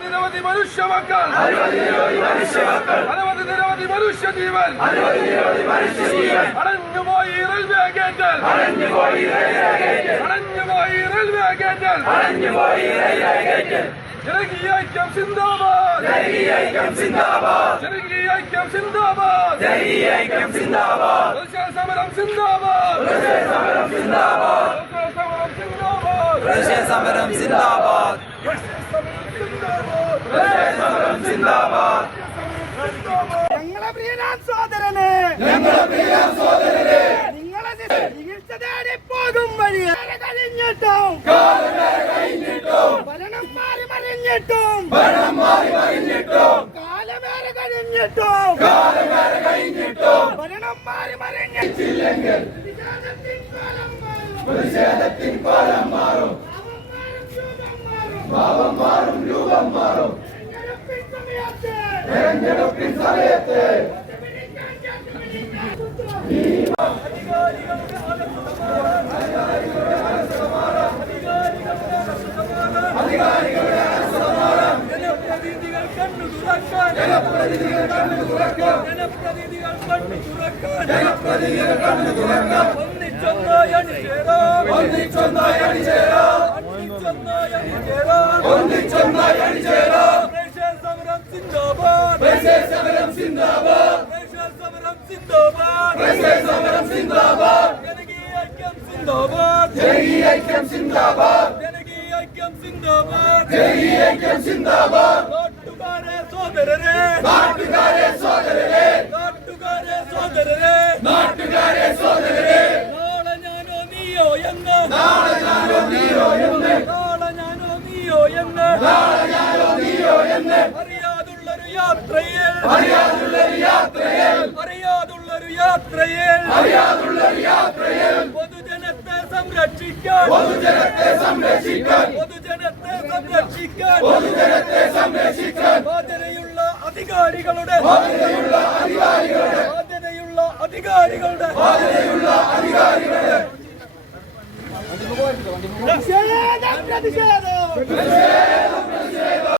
നിരവധി മനുഷ്യമക്കൾ നിരവധി മനുഷ്യജീവൻ അടഞ്ഞുപോയി റെയിൽവേ ഗേറ്റിൽ അടഞ്ഞുപോയി റെയിൽവേ ഗേറ്റിൽ ജനകീയ ഐക്യം സിന്ദാബാദ് ജനകീയ ഐക്യം സിന്ദാബാദ് ജനകീയ ഐക്യം സിന്ദാബാദ് ജനകീയ ഐക്യം സിന്ദാബാദ് പ്രതിഷേധ സമരം സിന്ദാബാദ് പ്രതിഷേധ സമരം സിന്ദാബാദ് പ്രതിഷേധ സമരം സിന്ദാബാദ് പ്രതിഷേധ സമരം സിന്ദാബാദ് ഞങ്ങളെ പ്രിയനാം സോദരനെ നിങ്ങളെ ചികിത്സ തേടി പോകും വഴി കഴിഞ്ഞിട്ടും ഭരണം മാറി മറിഞ്ഞിട്ടും കാലമേറെ കഴിഞ്ഞിട്ടും ഭരണം മാറി മറിഞ്ഞിട്ടില്ലെങ്കിൽ പ്രതിഷേധത്തിൻ കാലം മാറും ഭാവം മാറും രൂപം മാറും തെരഞ്ഞെടുപ്പിൻ സമയത്ത് ജനപ്രതിനിധികൾ കണ്ണു തുറക്കാൻ ഒന്നിച്ചൊന്നായി അണിചേരാം സമരം സിന്ദാബാദ് സമരം സിന്ദാബാദ് ജനകീയ ഐക്യം സിന്ദാബാദ് ജനകീയ ഐക്യം സിന്ദാബാദ് ജനകീയ ഐക്യം സിന്ദാബാദ് ജനകീയ ഐക്യം സിന്ദാബാദ് നാട്ടുകാരെ സോദരരെ നാളെ ഞാനോ നീയോ എന്ന് അറിയാതുള്ളൊരു യാത്രയിൽ പൊതുജനത്തെ സംരക്ഷിക്കാൻ ബാധ്യതയുള്ള അധികാരികളുടെ പ്രതിഷേധം